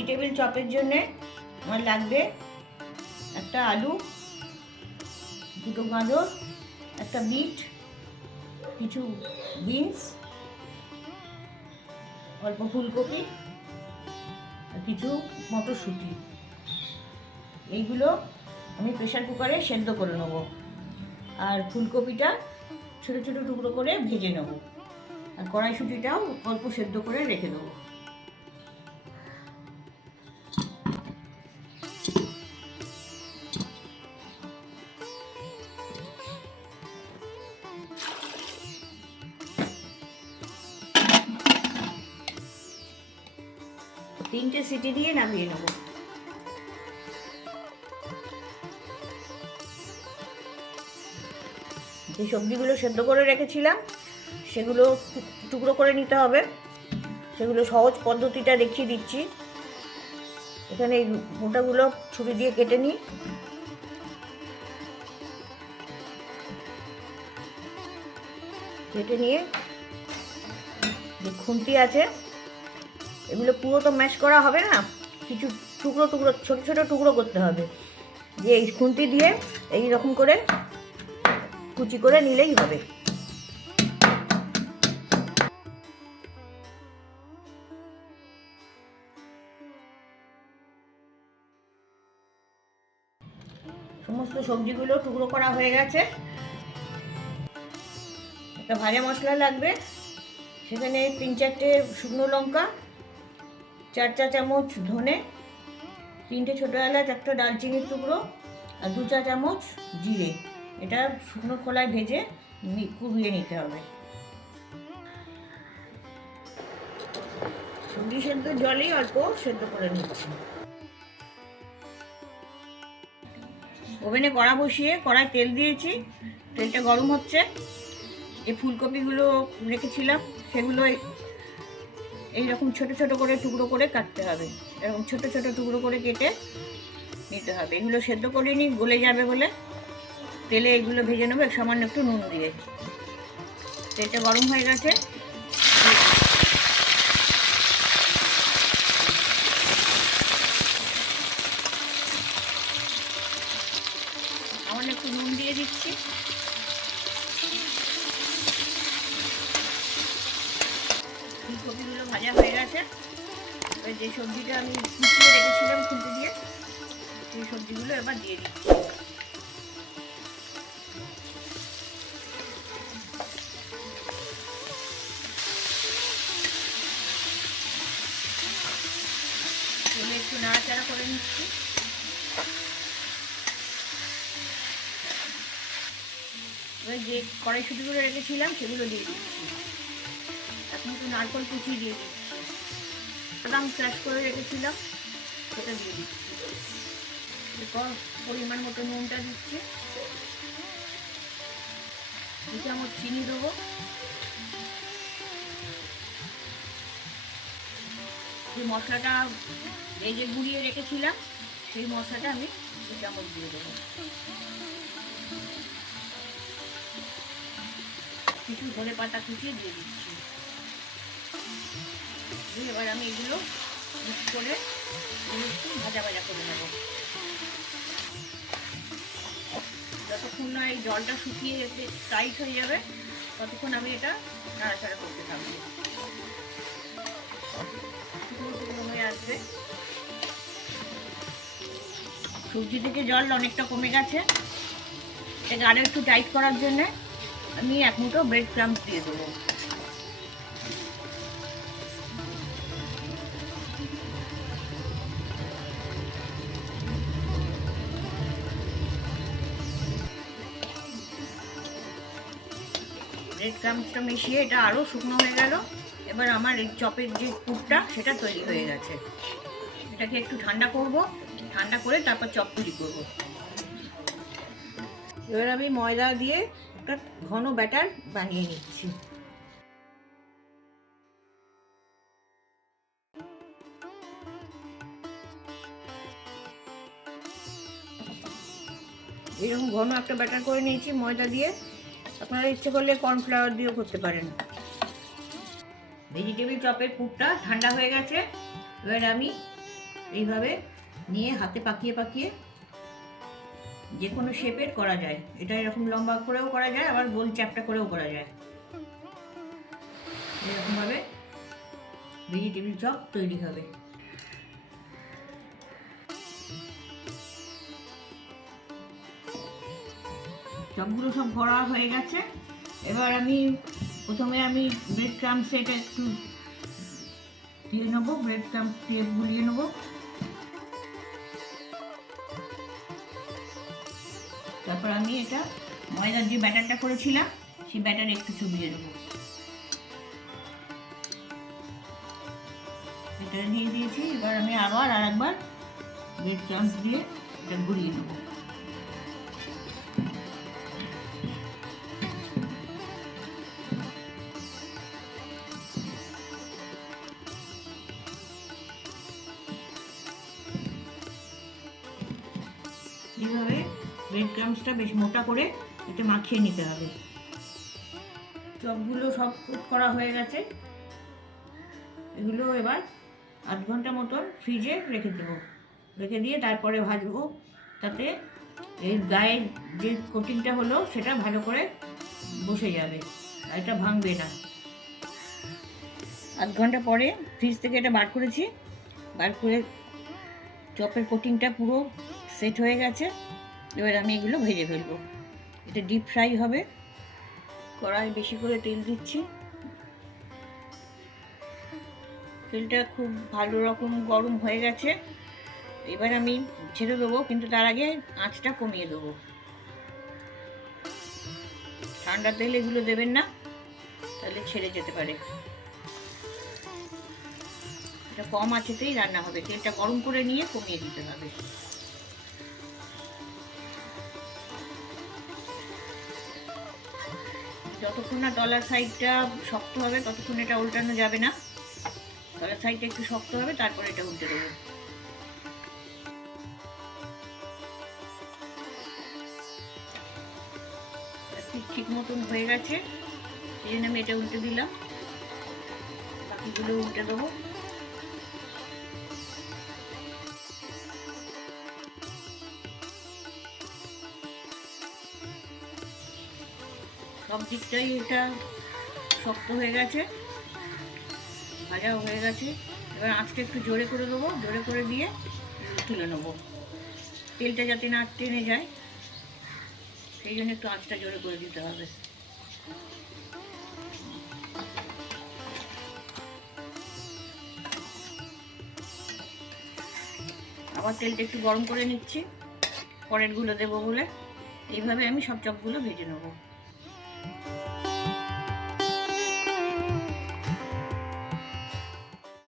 Vegetable চপের জন্যে আমার লাগবে একটা আলু, দুটো গাজর, একটা বিট, কিছু বিনস, অল্প ফুলকপি আর কিছু মটরশুঁটি। এইগুলো আমি প্রেসার কুকারে সেদ্ধ করে নেব। আর ফুলকপিটা ছোটো ছোটো টুকরো করে ভেজে নেব। আর কড়াইশুঁটিটাও অল্প সেদ্ধ করে রেখে দেবো। তিনটে সিটি দিয়ে নামিয়ে নেব। যে সবজিগুলো সেদ্ধ করে রেখেছিলাম সেগুলো টুকরো করে নিতে হবে। সেগুলো সহজ পদ্ধতিটা দেখিয়ে দিচ্ছি। এখানে এই মোটাগুলো ছুরি দিয়ে কেটে নিই। কেটে নিয়ে যে খুন্তি আছে, এগুলো পুরো তো ম্যাশ করা হবে না, কিছু টুকরো টুকরো ছোটো ছোটো টুকরো করতে হবে। যে এই খুন্তি দিয়ে এই রকম করে কুচি করে নিলেই হবে। সমস্ত সবজিগুলো টুকরো করা হয়ে গেছে। একটা ভাজা মশলা লাগবে। সেখানে 3-4টে শুকনো লঙ্কা, 4 চা চামচ ধনে, 3টে ছোটো এলাচ, একটা দারচিনির টুকরো আর 2 চা চামচ জিরে। এটা শুকনো খোলায় ভেজে কুবিয়ে নিতে হবে। সবজি সেদ্ধ জলেই অল্প সেদ্ধ করে নিচ্ছি। ওভেনে কড়া বসিয়ে কড়ায় তেল দিয়েছি। তেলটা গরম হচ্ছে। এই ফুলকপিগুলো রেখেছিলাম সেগুলো এইরকম ছোট ছোট করে টুকরো করে কাটতে হবে। এরকম ছোট ছোট টুকরো করে কেটে নিতে হবে। এগুলো সেদ্ধ করে নিই, গলে যাবে বলে তেলে এগুলো ভেজে নেবো সামান্য একটু নুন দিয়ে। তেলটা গরম হয়ে গেছে। সামান্য একটু নুন দিয়ে দিচ্ছি। ফুলকপিগুলো ভাজা হয়ে গেছে। এবার যে সবজিটা আমি কুচিয়ে রেখেছিলাম খুন্তি দিয়ে, সেই সবজিগুলো এবার দিয়ে দিচ্ছি। একটু নাড়াচাড়া করে নিচ্ছি। এবার যে কড়াইশুঁটিগুলো রেখেছিলাম সেগুলো দিয়ে দিচ্ছি। এখন একটু নারকেল কুচি দিয়ে দিচ্ছি। বাদাম ক্রাশ করে রেখেছিলাম সেটা দিয়ে দিচ্ছি। এরপর পরিমাণ মতো নুনটা দিচ্ছি। 2 চামচ চিনি দেবো। যে মশলাটা এই যে গুঁড়িয়ে রেখেছিলাম সেই মশলাটা আমি 2 চামচ দিয়ে দেবো। কিছু ধনে পাতা কুচিয়ে দিয়ে দিচ্ছি। এবার আমি এগুলো মিক্স করে একটু ভাজা ভাজা করে নেব। যতক্ষণ না এই জলটা শুকিয়ে টাইট হয়ে যাবে ততক্ষণ আমি এটা নাড়াচাড়া করতে থাকবো। টুকরো টুকরো হয়ে আসবে। সবজি থেকে জল অনেকটা কমে গেছে। এটাকে আরও একটু টাইট করার জন্যে আমি 1 মুঠো ব্রেড ক্রাম্বস দিয়ে দেবো। ব্রেড ক্রাম্বসটা মিশিয়ে এটা আরও শুকনো হয়ে গেল। এবার আমার এই চপের যে পুরটা সেটা তৈরি হয়ে গেছে। এটাকে একটু ঠান্ডা করব। ঠান্ডা করে তারপর চপ তৈরি করব। এবার আমি ময়দা দিয়ে একটা ঘন ব্যাটার বানিয়ে নিচ্ছি। এরকম ঘন একটা ব্যাটার করে নিয়েছি ময়দা দিয়ে। আপনারা ইচ্ছে করলে কর্নফ্লাওয়ার দিয়েও করতে পারেন। ভেজিটেবিল চপের পুরটা ঠান্ডা হয়ে গেছে। এবার আমি এইভাবে নিয়ে হাতে পাকিয়ে পাকিয়ে যে কোনো শেপের করা যায়। এটা এরকম লম্বা করেও করা যায়, আবার গোল চ্যাপ্টা করেও করা যায়। এরকমভাবে ভেজিটেবিল চপ তৈরি হবে। চপগুলো সব ভরা হয়ে গেছে। এবার প্রথমে আমি ব্রেড ক্রাম্বসে এটা একটু দিয়ে নেবো, ব্রেড ক্রাম্বস দিয়ে গুলিয়ে নেবো। তারপর আমি এটা ময়দার যে ব্যাটারটা করেছিলাম সেই ব্যাটারে একটু চুবিয়ে নেবো। এটা দিয়ে দিয়েছি। এবার আমি আবার আরেকবার ব্রেড ক্রাম্বস দিয়ে এটা গুলিয়ে নেবো। এইভাবে ব্রেড ক্রাম্বসটা বেশ মোটা করে এতে মাখিয়ে নিতে হবে। চপগুলো সব কুক করা হয়ে গেছে। এগুলো এবার আধ ঘন্টা মতন ফ্রিজে রেখে দেবো। রেখে দিয়ে তারপরে ভাজবো। তাতে এর গায়ের যে কোটিংটা হলো সেটা ভালো করে বসে যাবে, আর এটা ভাঙবে না। আধ ঘন্টা পরে ফ্রিজ থেকে এটা বার করেছি। বার করে চপের কোটিংটা পুরো সেট হয়ে গেছে। এবার আমি এগুলো ভেজে ফেলবো। এটা ডিপ ফ্রাই হবে। কড়াই বেশি করে তেল দিচ্ছি। তেলটা খুব ভালো রকম গরম হয়ে গেছে। এবার আমি ছেড়ে দেবো, কিন্তু তার আগে আঁচটা কমিয়ে দেবো। ঠান্ডা তেল এগুলো দেবেন না, তাহলে ছেড়ে যেতে পারে। এটা কম আঁচেতেই রান্না হবে। তেলটা গরম করে নিয়ে কমিয়ে দিতে হবে। যতক্ষণ না তলার সাইডটা শক্ত হবে ততক্ষণ এটা উল্টানো যাবে না। তলার সাইডটা একটু শক্ত হবে, তারপরে এটা উল্টে দেবো। ঠিক মতন হয়ে গেছে, এই জন্য আমি এটা উল্টে দিলাম। বাকিগুলো উল্টে দেবো। সব দিকটাই এটা শক্ত হয়ে গেছে, ভাজাও হয়ে গেছে। এবার আঁচটা একটু জোরে করে দেবো। জোরে করে দিয়ে তুলে নেবো। তেলটা যাতে না টেনে যায় সেই জন্য একটু আঁচটা জোরে করে দিতে হবে। আবার তেলটা একটু গরম করে নিচ্ছি পরেরগুলো দেবো বলে। এইভাবে আমি সব চপগুলো ভেজে নেবো।